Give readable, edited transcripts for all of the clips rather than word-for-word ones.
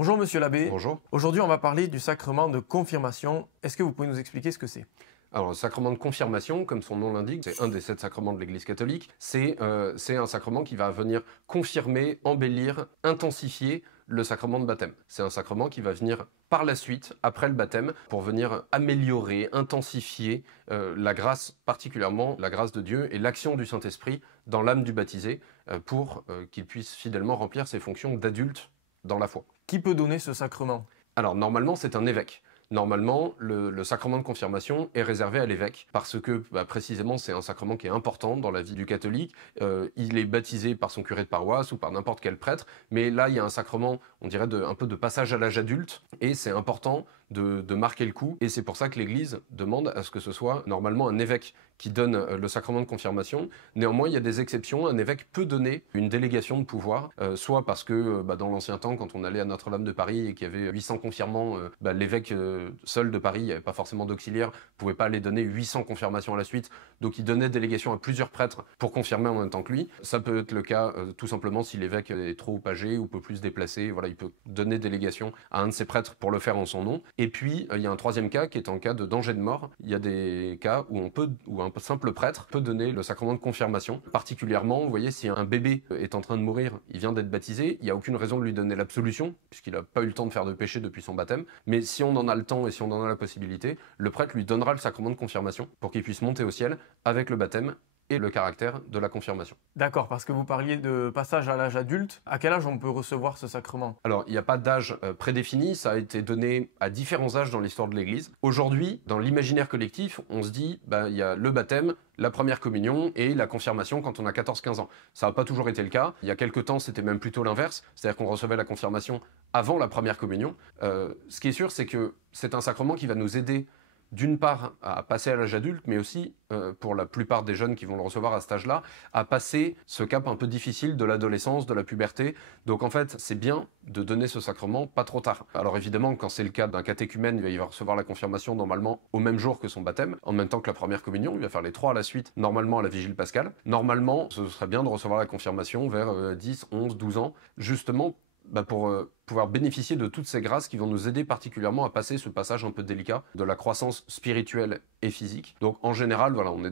Bonjour Monsieur l'abbé. Bonjour. Aujourd'hui, on va parler du sacrement de confirmation. Est-ce que vous pouvez nous expliquer ce que c'est? Alors, le sacrement de confirmation, comme son nom l'indique, c'est un des 7 sacrements de l'Église catholique. C'est un sacrement qui va venir confirmer, embellir, intensifier le sacrement de baptême. C'est un sacrement qui va venir par la suite, après le baptême, pour venir améliorer, intensifier la grâce, particulièrement la grâce de Dieu et l'action du Saint-Esprit dans l'âme du baptisé, pour qu'il puisse fidèlement remplir ses fonctions d'adulte dans la foi. Qui peut donner ce sacrement? Alors, normalement, c'est un évêque. Normalement, le sacrement de confirmation est réservé à l'évêque parce que, précisément, c'est un sacrement qui est important dans la vie du catholique. Il est baptisé par son curé de paroisse ou par n'importe quel prêtre, mais là, il y a un sacrement, on dirait, un peu de passage à l'âge adulte, et c'est important de marquer le coup, et c'est pour ça que l'Église demande à ce que ce soit normalement un évêque qui donne le sacrement de confirmation. Néanmoins, il y a des exceptions. Un évêque peut donner une délégation de pouvoir, soit parce que dans l'ancien temps, quand on allait à Notre-Dame de Paris et qu'il y avait 800 confirmants, l'évêque seul de Paris, il n'y avait pas forcément d'auxiliaire, pouvait pas aller donner 800 confirmations à la suite, donc il donnait délégation à plusieurs prêtres pour confirmer en même temps que lui. Ça peut être le cas tout simplement si l'évêque est trop âgé ou peut plus se déplacer, voilà, il peut donner délégation à un de ses prêtres pour le faire en son nom. Et puis, il y a un troisième cas qui est en cas de danger de mort. Il y a des cas où un simple prêtre peut donner le sacrement de confirmation. Particulièrement, vous voyez, si un bébé est en train de mourir, il vient d'être baptisé, il n'y a aucune raison de lui donner l'absolution, puisqu'il n'a pas eu le temps de faire de péché depuis son baptême. Mais si on en a le temps et si on en a la possibilité, le prêtre lui donnera le sacrement de confirmation pour qu'il puisse monter au ciel avec le baptême et le caractère de la confirmation. D'accord, parce que vous parliez de passage à l'âge adulte. À quel âge on peut recevoir ce sacrement? Alors, il n'y a pas d'âge prédéfini, ça a été donné à différents âges dans l'histoire de l'Église. Aujourd'hui, dans l'imaginaire collectif, on se dit, il y a le baptême, la première communion et la confirmation quand on a 14-15 ans. Ça n'a pas toujours été le cas. Il y a quelques temps, c'était même plutôt l'inverse, c'est-à-dire qu'on recevait la confirmation avant la première communion. Ce qui est sûr, c'est que c'est un sacrement qui va nous aider d'une part à passer à l'âge adulte, mais aussi, pour la plupart des jeunes qui vont le recevoir à cet âge-là, à passer ce cap un peu difficile de l'adolescence, de la puberté. Donc en fait, c'est bien de donner ce sacrement pas trop tard. Alors évidemment, quand c'est le cas d'un catéchumène, il va recevoir la confirmation normalement au même jour que son baptême, en même temps que la première communion, il va faire les 3 à la suite, normalement à la vigile pascale. Normalement, ce serait bien de recevoir la confirmation vers 10, 11, 12 ans, justement pour pouvoir bénéficier de toutes ces grâces qui vont nous aider particulièrement à passer ce passage un peu délicat de la croissance spirituelle et physique. Donc en général, voilà, on est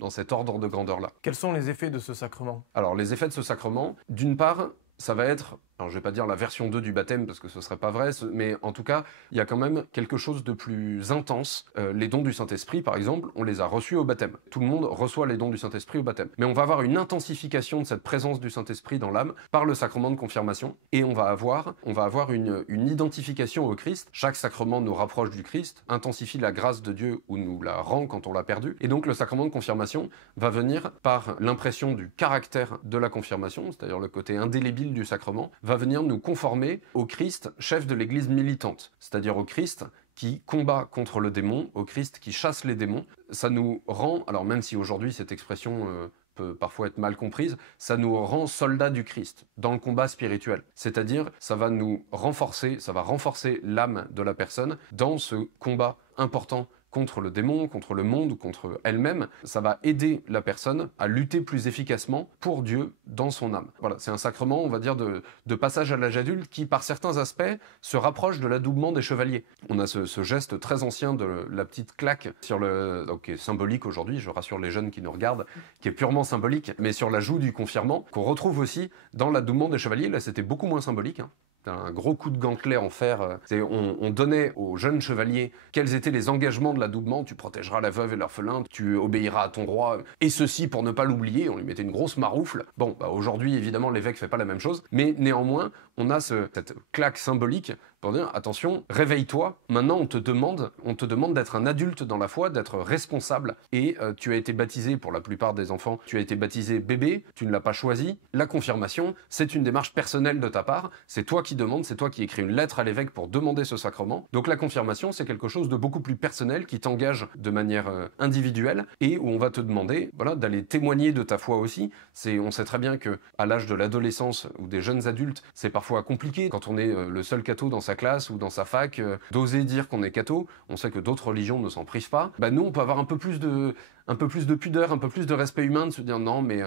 dans cet ordre de grandeur-là. Quels sont les effets de ce sacrement? Alors les effets de ce sacrement, d'une part, ça va être, alors je vais pas dire la version 2 du baptême parce que ce serait pas vrai, mais en tout cas, il y a quand même quelque chose de plus intense. Les dons du Saint-Esprit, par exemple, on les a reçus au baptême. Tout le monde reçoit les dons du Saint-Esprit au baptême. Mais on va avoir une intensification de cette présence du Saint-Esprit dans l'âme par le sacrement de confirmation, et on va avoir une identification au Christ. Chaque sacrement nous rapproche du Christ, intensifie la grâce de Dieu ou nous la rend quand on l'a perdue. Et donc le sacrement de confirmation va venir par l'impression du caractère de la confirmation, c'est-à-dire le côté indélébile du sacrement, va venir nous conformer au Christ, chef de l'Église militante, c'est-à-dire au Christ qui combat contre le démon, au Christ qui chasse les démons. Ça nous rend, alors même si aujourd'hui cette expression peut parfois être mal comprise, ça nous rend soldats du Christ dans le combat spirituel. C'est-à-dire, ça va renforcer l'âme de la personne dans ce combat important contre le démon, contre le monde, contre elle-même. Ça va aider la personne à lutter plus efficacement pour Dieu dans son âme. Voilà, c'est un sacrement, on va dire, de passage à l'âge adulte qui, par certains aspects, se rapproche de l'adoubement des chevaliers. On a ce geste très ancien de la petite claque donc, qui est symbolique aujourd'hui, je rassure les jeunes qui nous regardent, qui est purement symbolique, mais sur la joue du confirmant, qu'on retrouve aussi dans l'adoubement des chevaliers. Là, c'était beaucoup moins symbolique, hein. Un gros coup de gantelet en fer. On donnait aux jeunes chevaliers quels étaient les engagements de l'adoubement. Tu protégeras la veuve et l'orphelin, tu obéiras à ton roi, et ceci pour ne pas l'oublier. On lui mettait une grosse maroufle. Bon, aujourd'hui, évidemment, l'évêque fait pas la même chose, mais néanmoins, on a cette claque symbolique pour dire, attention, réveille-toi, maintenant on te demande d'être un adulte dans la foi, d'être responsable, et tu as été baptisé, pour la plupart des enfants, tu as été baptisé bébé, tu ne l'as pas choisi. La confirmation, c'est une démarche personnelle de ta part, c'est toi qui demandes, c'est toi qui écris une lettre à l'évêque pour demander ce sacrement. Donc la confirmation, c'est quelque chose de beaucoup plus personnel, qui t'engage de manière individuelle, et où on va te demander, voilà, d'aller témoigner de ta foi aussi. On sait très bien que à l'âge de l'adolescence ou des jeunes adultes, c'est parfois compliqué, quand on est le seul catho dans sa classe ou dans sa fac, d'oser dire qu'on est catho. On sait que d'autres religions ne s'en privent pas. Nous, on peut avoir un peu plus un peu plus de pudeur, un peu plus de respect humain, de se dire non, mais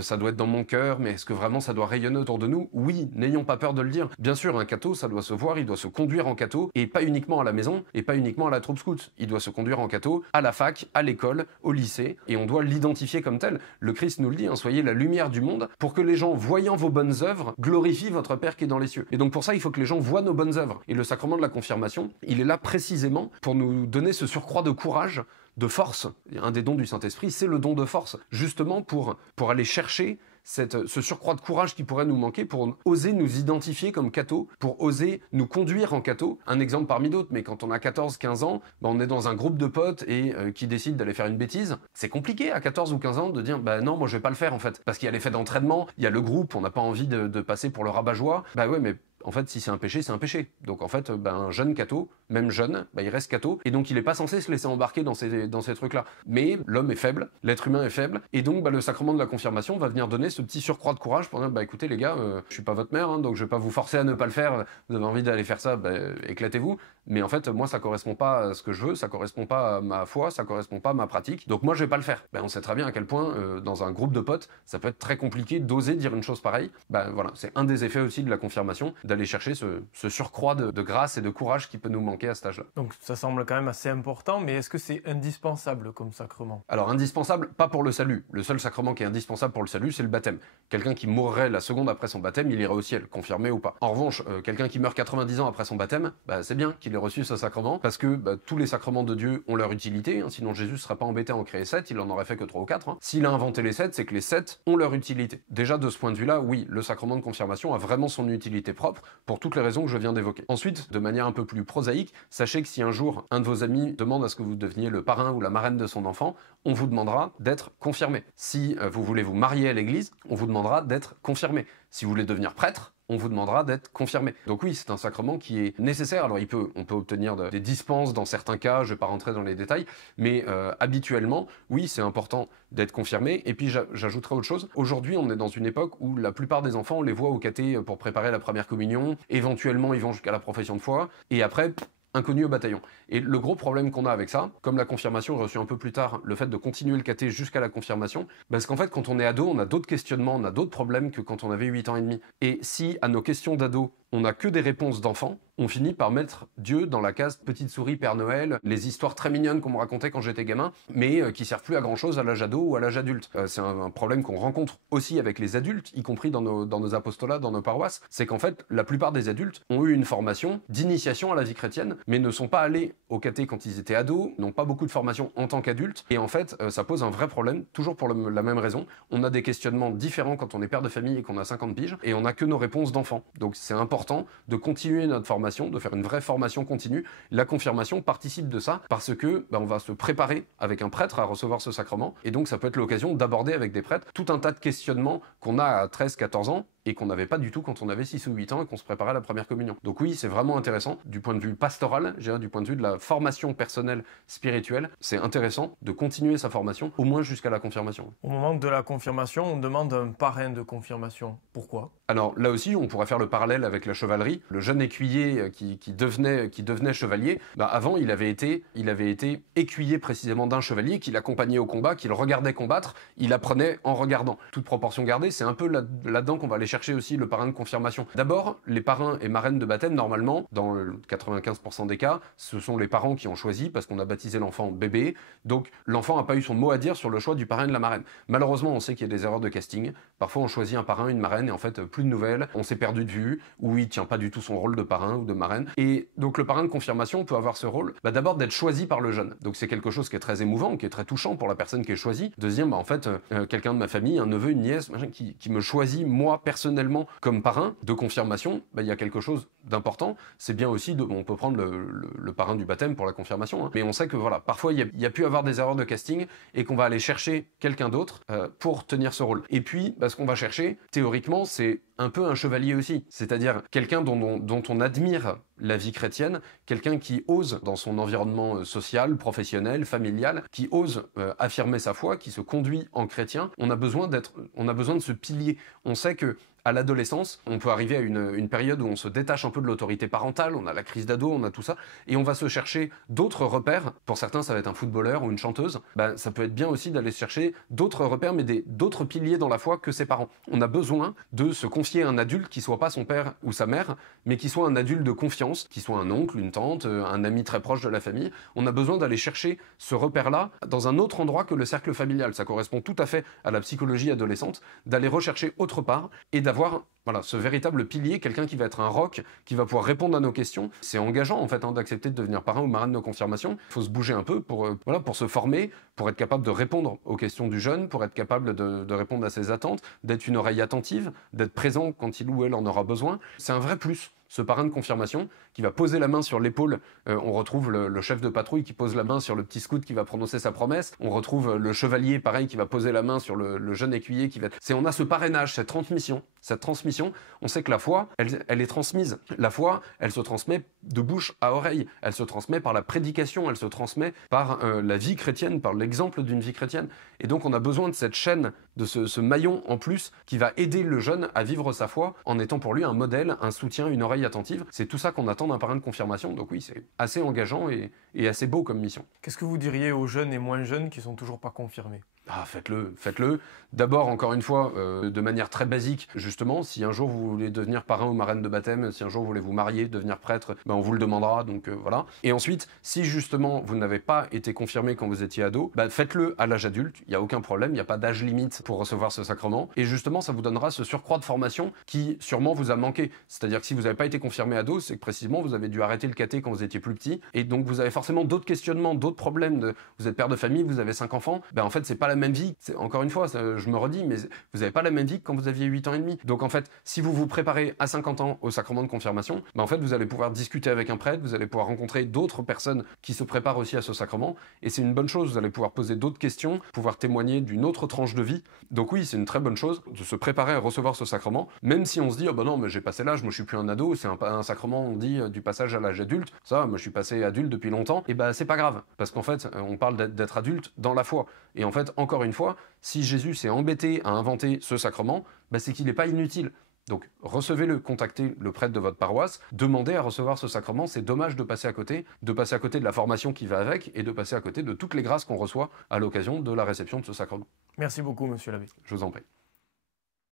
ça doit être dans mon cœur, mais est-ce que vraiment ça doit rayonner autour de nous? Oui, n'ayons pas peur de le dire. Bien sûr, un catho, ça doit se voir, il doit se conduire en catho, et pas uniquement à la maison, et pas uniquement à la troupe scout. Il doit se conduire en catho à la fac, à l'école, au lycée, et on doit l'identifier comme tel. Le Christ nous le dit, hein, soyez la lumière du monde, pour que les gens, voyant vos bonnes œuvres, glorifient votre Père qui est dans les cieux. Et donc pour ça, il faut que les gens voient nos bonnes œuvres. Et le sacrement de la confirmation, il est là précisément pour nous donner ce surcroît de courage, de force. Un des dons du Saint-Esprit, c'est le don de force, justement pour aller chercher ce surcroît de courage qui pourrait nous manquer pour oser nous identifier comme cathos, pour oser nous conduire en cathos. Un exemple parmi d'autres, mais quand on a 14-15 ans, on est dans un groupe de potes et qui décide d'aller faire une bêtise, c'est compliqué à 14 ou 15 ans de dire bah non, moi je vais pas le faire en fait. Parce qu'il y a l'effet d'entraînement, il y a le groupe, on n'a pas envie de passer pour le rabat-joie. Bah ouais, mais en fait, si c'est un péché, c'est un péché. Donc en fait, un jeune catho, même jeune, il reste catho, et donc il n'est pas censé se laisser embarquer dans ces trucs-là. Mais l'homme est faible, l'être humain est faible, et donc le sacrement de la confirmation va venir donner ce petit surcroît de courage pour dire, écoutez les gars, je suis pas votre mère, hein, donc je vais pas vous forcer à ne pas le faire, vous avez envie d'aller faire ça, éclatez-vous, mais en fait, moi ça correspond pas à ce que je veux, ça correspond pas à ma foi, ça correspond pas à ma pratique, donc moi je vais pas le faire. On sait très bien à quel point, dans un groupe de potes, ça peut être très compliqué d'oser dire une chose pareille. Voilà, c'est un des effets aussi de la confirmation, d'aller chercher ce surcroît de grâce et de courage qui peut nous manquer à cet âge-là. Donc ça semble quand même assez important, mais est-ce que c'est indispensable comme sacrement? Alors indispensable, pas pour le salut. Le seul sacrement qui est indispensable pour le salut, c'est le baptême. Quelqu'un qui mourrait la seconde après son baptême, il irait au ciel, confirmé ou pas. En revanche, quelqu'un qui meurt 90 ans après son baptême, c'est bien qu'il ait reçu ce sacrement, parce que tous les sacrements de Dieu ont leur utilité, hein, sinon Jésus ne serait pas embêté à en créer 7, il en aurait fait que 3 ou 4. Hein. S'il a inventé les 7, c'est que les 7 ont leur utilité. Déjà de ce point de vue-là, oui, le sacrement de confirmation a vraiment son utilité propre, pour toutes les raisons que je viens d'évoquer. Ensuite, de manière un peu plus prosaïque, sachez que si un jour un de vos amis demande à ce que vous deveniez le parrain ou la marraine de son enfant, on vous demandera d'être confirmé. Si vous voulez vous marier à l'église, on vous demandera d'être confirmé. Si vous voulez devenir prêtre, on vous demandera d'être confirmé. Donc oui, c'est un sacrement qui est nécessaire. Alors on peut obtenir des dispenses dans certains cas, je ne vais pas rentrer dans les détails, mais habituellement, oui, c'est important d'être confirmé. Et puis j'ajouterai autre chose. Aujourd'hui, on est dans une époque où la plupart des enfants, on les voit au caté pour préparer la première communion. Éventuellement, ils vont jusqu'à la profession de foi. Et après, inconnu au bataillon. Et le gros problème qu'on a avec ça, comme la confirmation est reçue un peu plus tard, le fait de continuer le caté jusqu'à la confirmation, parce qu'en fait, quand on est ado, on a d'autres questionnements, on a d'autres problèmes que quand on avait 8 ans et demi. Et si, à nos questions d'ado, on n'a que des réponses d'enfants, on finit par mettre Dieu dans la case petite souris Père Noël, les histoires très mignonnes qu'on me racontait quand j'étais gamin, mais qui servent plus à grand chose à l'âge ado ou à l'âge adulte. C'est un problème qu'on rencontre aussi avec les adultes, y compris dans nos apostolats, dans nos paroisses, c'est qu'en fait, la plupart des adultes ont eu une formation d'initiation à la vie chrétienne, mais ne sont pas allés au caté quand ils étaient ados, n'ont pas beaucoup de formation en tant qu'adultes, et en fait, ça pose un vrai problème, toujours pour la même raison. On a des questionnements différents quand on est père de famille et qu'on a 50 piges, et on n'a que nos réponses d'enfants. Donc c'est important de continuer notre formation, de faire une vraie formation continue. La confirmation participe de ça parce que on va se préparer avec un prêtre à recevoir ce sacrement, et donc ça peut être l'occasion d'aborder avec des prêtres tout un tas de questionnements qu'on a à 13-14 ans et qu'on n'avait pas du tout quand on avait 6 ou 8 ans et qu'on se préparait à la première communion. Donc oui, c'est vraiment intéressant du point de vue pastoral, du point de vue de la formation personnelle spirituelle, c'est intéressant de continuer sa formation au moins jusqu'à la confirmation. Au moment de la confirmation, on demande un parrain de confirmation. Pourquoi? Alors là aussi, on pourrait faire le parallèle avec la chevalerie. Le jeune écuyer qui devenait chevalier, avant il avait été écuyer précisément d'un chevalier qui l'accompagnait au combat, qui le regardait combattre, il apprenait en regardant. Toute proportion gardée, c'est un peu là-dedans qu'on va aller chercher aussi le parrain de confirmation. D'abord, les parrains et marraines de baptême, normalement, dans 95% des cas, ce sont les parents qui ont choisi parce qu'on a baptisé l'enfant bébé, donc l'enfant n'a pas eu son mot à dire sur le choix du parrain et de la marraine. Malheureusement, on sait qu'il y a des erreurs de casting. Parfois, on choisit un parrain, une marraine, et en fait, plus de nouvelles, on s'est perdu de vue, ou il tient pas du tout son rôle de parrain ou de marraine. Et donc, le parrain de confirmation peut avoir ce rôle, d'abord d'être choisi par le jeune. Donc, c'est quelque chose qui est très émouvant, qui est très touchant pour la personne qui est choisie, de se dire, en fait, quelqu'un de ma famille, un neveu, une nièce, qui me choisit, moi, personnellement, comme parrain de confirmation, il y a quelque chose d'important. C'est bien aussi, on peut prendre le parrain du baptême pour la confirmation, hein. Mais on sait que voilà, parfois, il y a pu avoir des erreurs de casting et qu'on va aller chercher quelqu'un d'autre pour tenir ce rôle. Et puis, ce qu'on va chercher, théoriquement, c'est un peu un chevalier aussi, c'est-à-dire quelqu'un dont on admire la vie chrétienne, quelqu'un qui ose dans son environnement social, professionnel, familial, qui ose affirmer sa foi, qui se conduit en chrétien. On a besoin de ce pilier. On sait que À l'adolescence, on peut arriver à une période où on se détache un peu de l'autorité parentale, on a la crise d'ado, on a tout ça, et on va se chercher d'autres repères. Pour certains, ça va être un footballeur ou une chanteuse. Ça peut être bien aussi d'aller chercher d'autres repères, mais d'autres piliers dans la foi que ses parents. On a besoin de se confier à un adulte qui soit pas son père ou sa mère, mais qui soit un adulte de confiance, qui soit un oncle, une tante, un ami très proche de la famille. On a besoin d'aller chercher ce repère-là dans un autre endroit que le cercle familial. Ça correspond tout à fait à la psychologie adolescente, d'aller rechercher autre part et d'avoir ce véritable pilier, quelqu'un qui va être un roc, qui va pouvoir répondre à nos questions. C'est engageant en fait d'accepter de devenir parrain ou marraine de confirmation. Il faut se bouger un peu pour se former, pour être capable de répondre aux questions du jeune, pour être capable de répondre à ses attentes, d'être une oreille attentive, d'être présent quand il ou elle en aura besoin. C'est un vrai plus. Ce parrain de confirmation qui va poser la main sur l'épaule, on retrouve le chef de patrouille qui pose la main sur le petit scout qui va prononcer sa promesse, on retrouve le chevalier pareil qui va poser la main sur le jeune écuyer qui va... On a ce parrainage, cette transmission, on sait que la foi, elle est transmise. La foi, elle se transmet de bouche à oreille, elle se transmet par la prédication, elle se transmet par la vie chrétienne, par l'exemple d'une vie chrétienne. Et donc on a besoin de cette chaîne, de ce maillon en plus qui va aider le jeune à vivre sa foi en étant pour lui un modèle, un soutien, une oreille attentive. C'est tout ça qu'on attend d'un parrain de confirmation. Donc oui, c'est assez engageant et assez beau comme mission. Qu'est-ce que vous diriez aux jeunes et moins jeunes qui sont toujours pas confirmés ? Faites-le. D'abord, encore une fois, de manière très basique, justement, si un jour vous voulez devenir parrain ou marraine de baptême, si un jour vous voulez vous marier, devenir prêtre, on vous le demandera, donc voilà. Et ensuite, si justement vous n'avez pas été confirmé quand vous étiez ado, faites-le à l'âge adulte, il n'y a aucun problème, il n'y a pas d'âge limite pour recevoir ce sacrement. Et justement, ça vous donnera ce surcroît de formation qui sûrement vous a manqué. C'est-à-dire que si vous n'avez pas été confirmé ado, c'est que précisément vous avez dû arrêter le caté quand vous étiez plus petit, et donc vous avez forcément d'autres questionnements, d'autres problèmes. Vous êtes père de famille, vous avez 5 enfants, en fait c'est pas la même vie. Encore une fois, je me redis, mais vous n'avez pas la même vie que quand vous aviez 8 ans et demi. Donc en fait, si vous vous préparez à 50 ans au sacrement de confirmation, en fait, vous allez pouvoir discuter avec un prêtre, vous allez pouvoir rencontrer d'autres personnes qui se préparent aussi à ce sacrement, et c'est une bonne chose, vous allez pouvoir poser d'autres questions, pouvoir témoigner d'une autre tranche de vie. Donc oui, c'est une très bonne chose de se préparer à recevoir ce sacrement, même si on se dit, non, mais j'ai passé l'âge, moi je suis plus un ado, c'est un sacrement, on dit, du passage à l'âge adulte, ça, moi je suis passé adulte depuis longtemps, et c'est pas grave, parce qu'en fait, on parle d'être adulte dans la foi. Et en fait, encore une fois, si Jésus s'est embêté à inventer ce sacrement, c'est qu'il n'est pas inutile. Donc recevez-le, contactez le prêtre de votre paroisse, demandez à recevoir ce sacrement, c'est dommage de passer à côté de la formation qui va avec et de passer à côté de toutes les grâces qu'on reçoit à l'occasion de la réception de ce sacrement. Merci beaucoup, monsieur l'abbé. Je vous en prie.